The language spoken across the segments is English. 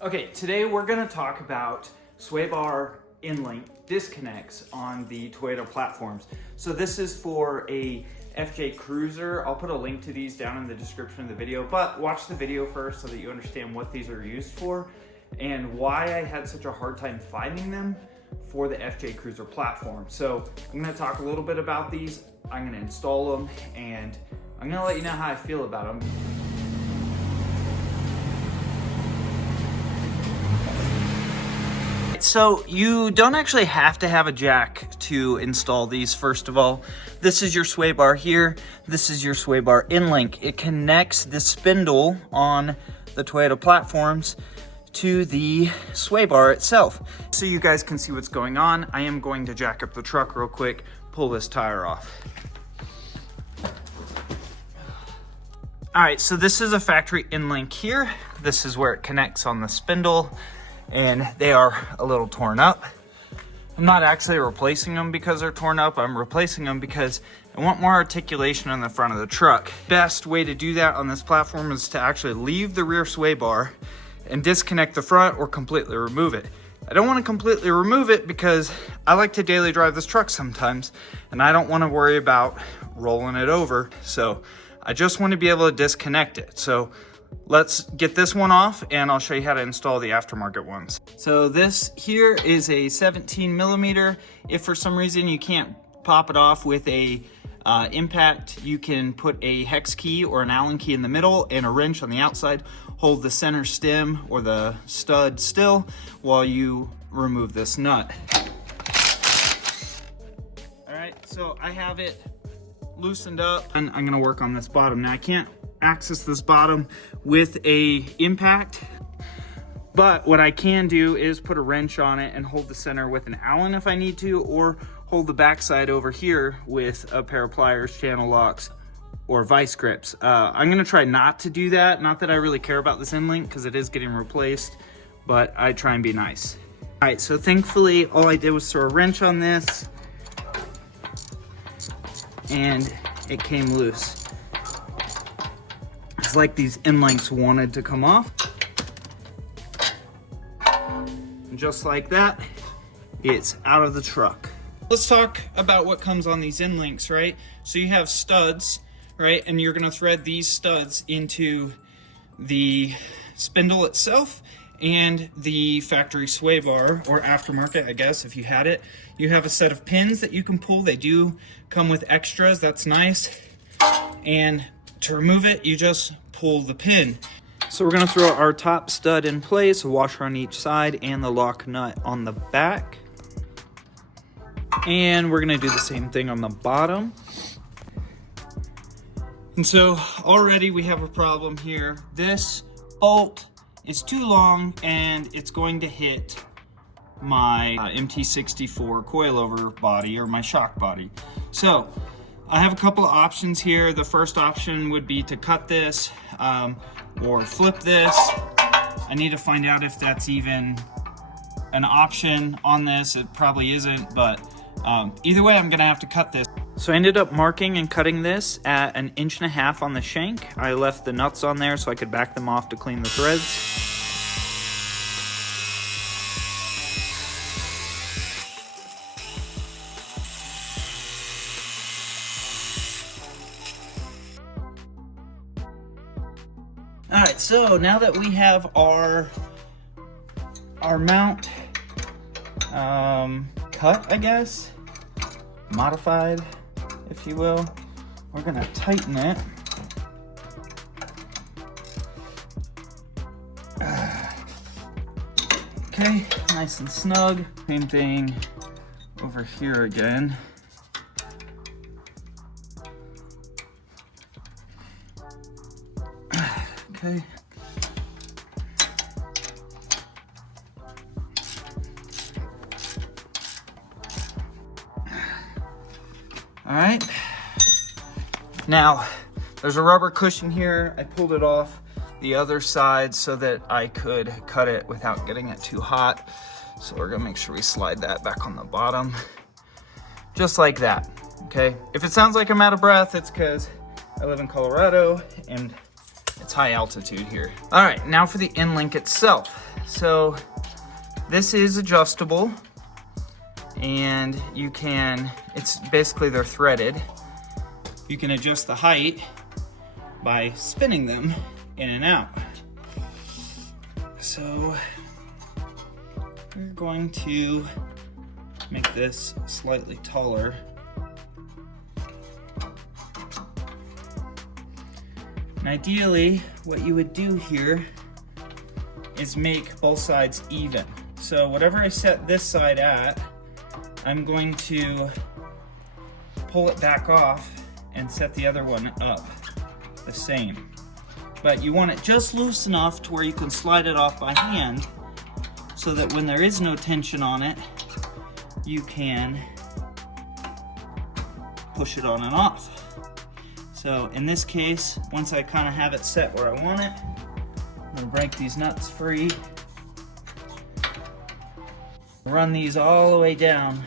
Okay, today we're going to talk about sway bar in-link disconnects on the Toyota platforms. So this is for a FJ Cruiser. I'll put a link to these down in the description of the video, but watch the video first so that you understand what these are used for and why I had such a hard time finding them for the FJ Cruiser platform. So I'm going to talk a little bit about these, I'm going to install them, and I'm going to let you know how I feel about them. So you don't actually have to have a jack to install these. First of all, this is your sway bar here. This is your sway bar in-link. It connects the spindle on the Toyota platforms to the sway bar itself. So you guys can see what's going on. I am going to jack up the truck real quick, pull this tire off. All right, so this is a factory in-link here. This is where it connects on the spindle, and they are a little torn up. I'm not actually replacing them because they're torn up. I'm replacing them because I want more articulation on the front of the truck. Best way to do that on this platform is to actually leave the rear sway bar and disconnect the front or completely remove it. I don't want to completely remove it because I like to daily drive this truck sometimes, and I don't want to worry about rolling it over. So I just want to be able to disconnect it. So let's get this one off and I'll show you how to install the aftermarket ones. So this here is a 17 millimeter. If for some reason you can't pop it off with a impact, you can put a hex key or an Allen key in the middle and a wrench on the outside. Hold the center stem or the stud still while you remove this nut. All right, so I have it loosened up and I'm gonna work on this bottom. Now I can't access this bottom with a impact, but what I can do is put a wrench on it and hold the center with an Allen if I need to, or hold the backside over here with a pair of pliers, channel locks, or vice grips. I'm gonna try not to do that. Not that I really care about this in-link because it is getting replaced, but I try and be nice. All right, so thankfully all I did was throw a wrench on this and it came loose. It's like these in-links wanted to come off. And just like that, it's out of the truck. Let's talk about what comes on these in-links, right? So you have studs, right? And you're gonna thread these studs into the spindle itself and the factory sway bar, or aftermarket, I guess, if you had it. You have a set of pins that you can pull. They do come with extras, that's nice. And to remove it, you just pull the pin. So we're gonna throw our top stud in place, a washer on each side, and the lock nut on the back. And we're gonna do the same thing on the bottom. And so already we have a problem here. This bolt is too long and it's going to hit my MT64 coilover body, or my shock body. So I have a couple of options here. The first option would be to cut this or flip this. I need to find out if that's even an option on this. It probably isn't, but either way, I'm gonna have to cut this. So I ended up marking and cutting this at 1.5 inches on the shank. I left the nuts on there so I could back them off to clean the threads. All right, so now that we have our mount cut, I guess, modified, if you will, we're gonna tighten it. Okay, nice and snug. Same thing over here again. Okay. All right. Now, there's a rubber cushion here. I pulled it off the other side so that I could cut it without getting it too hot. So we're gonna make sure we slide that back on the bottom, just like that, okay? If it sounds like I'm out of breath, it's because I live in Colorado and it's high altitude here. All right, now for the in-link itself. So this is adjustable, and you can, it's basically they're threaded. You can adjust the height by spinning them in and out. So we're going to make this slightly taller. And ideally, what you would do here is make both sides even. So whatever I set this side at, I'm going to pull it back off and set the other one up the same. But you want it just loose enough to where you can slide it off by hand, so that when there is no tension on it, you can push it on and off. So in this case, once I kind of have it set where I want it, I'm gonna break these nuts free, run these all the way down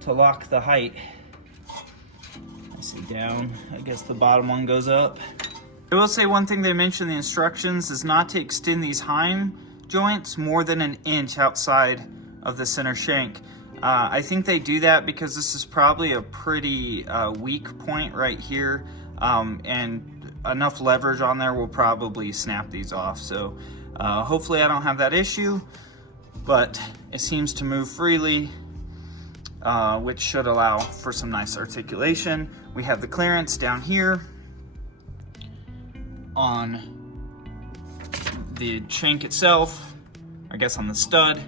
to lock the height. I say down, I guess the bottom one goes up. I will say one thing they mention in the instructions is not to extend these heim joints more than an inch outside of the center shank. I think they do that because this is probably a pretty weak point right here, and enough leverage on there will probably snap these off. So hopefully I don't have that issue, but it seems to move freely, which should allow for some nice articulation. We have the clearance down here on the shank itself, I guess on the stud,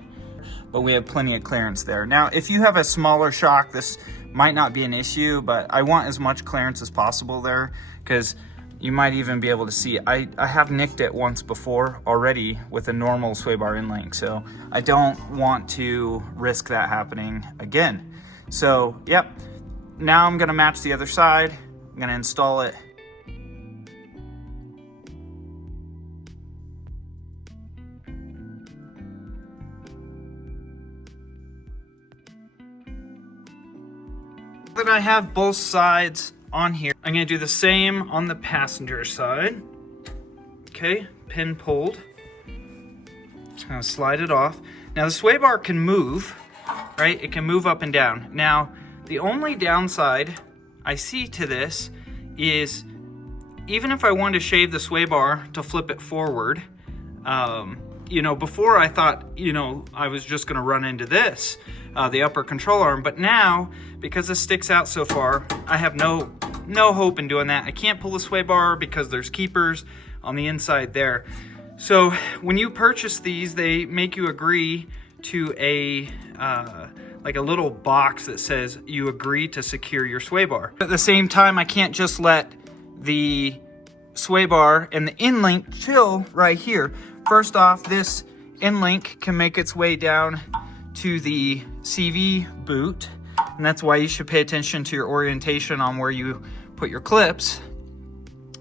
but we have plenty of clearance there. Now, if you have a smaller shock, this might not be an issue, but I want as much clearance as possible there, because you might even be able to see, I have nicked it once before already with a normal sway bar in link, so I don't want to risk that happening again. So, yep, now I'm gonna match the other side. I'm gonna install it. That I have both sides on here, I'm going to do the same on the passenger side. Okay, pin pulled. Just going to slide it off. Now the sway bar can move, right? It can move up and down. Now the only downside I see to this is, even if I wanted to shave the sway bar to flip it forward, you know, before I thought, you know, I was just going to run into this, the upper control arm, but now because this sticks out so far, I have no hope in doing that. I can't pull the sway bar because there's keepers on the inside there. So when you purchase these, they make you agree to a like a little box that says you agree to secure your sway bar. At the same time, I can't just let the sway bar and the in link chill right here. First off, this in link can make its way down to the CV boot, and that's why you should pay attention to your orientation on where you put your clips.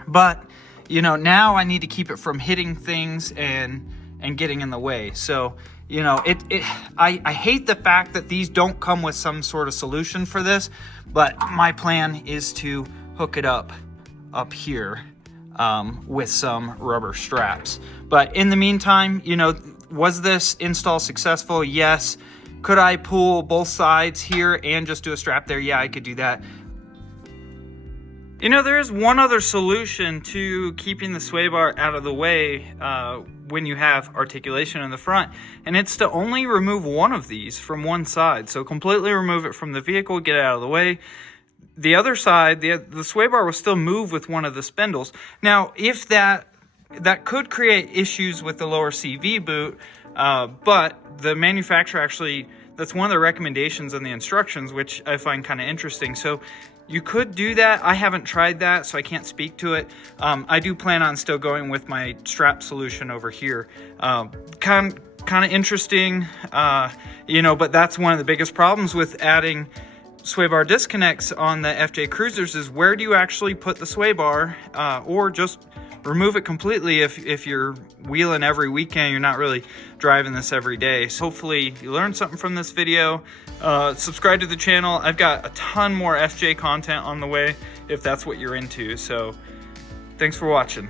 But you know, now I need to keep it from hitting things and getting in the way. So you know, I hate the fact that these don't come with some sort of solution for this, but my plan is to hook it up here with some rubber straps. But in the meantime, you know, was this install successful? Yes. Could I pull both sides here and just do a strap there? Yeah, I could do that. You know, there is one other solution to keeping the sway bar out of the way when you have articulation in the front, and it's to only remove one of these from one side. So completely remove it from the vehicle, get it out of the way. The other side, the sway bar will still move with one of the spindles. Now, if that could create issues with the lower CV boot, but the manufacturer actually, that's one of the recommendations in the instructions, which I find kind of interesting. So you could do that. I haven't tried that, so I can't speak to it. I do plan on still going with my strap solution over here. Kind of interesting, you know, but that's one of the biggest problems with adding sway bar disconnects on the FJ Cruisers is, where do you actually put the sway bar, or just remove it completely if you're wheeling every weekend, you're not really driving this every day. So hopefully you learned something from this video. Subscribe to the channel. I've got a ton more FJ content on the way if that's what you're into. So thanks for watching.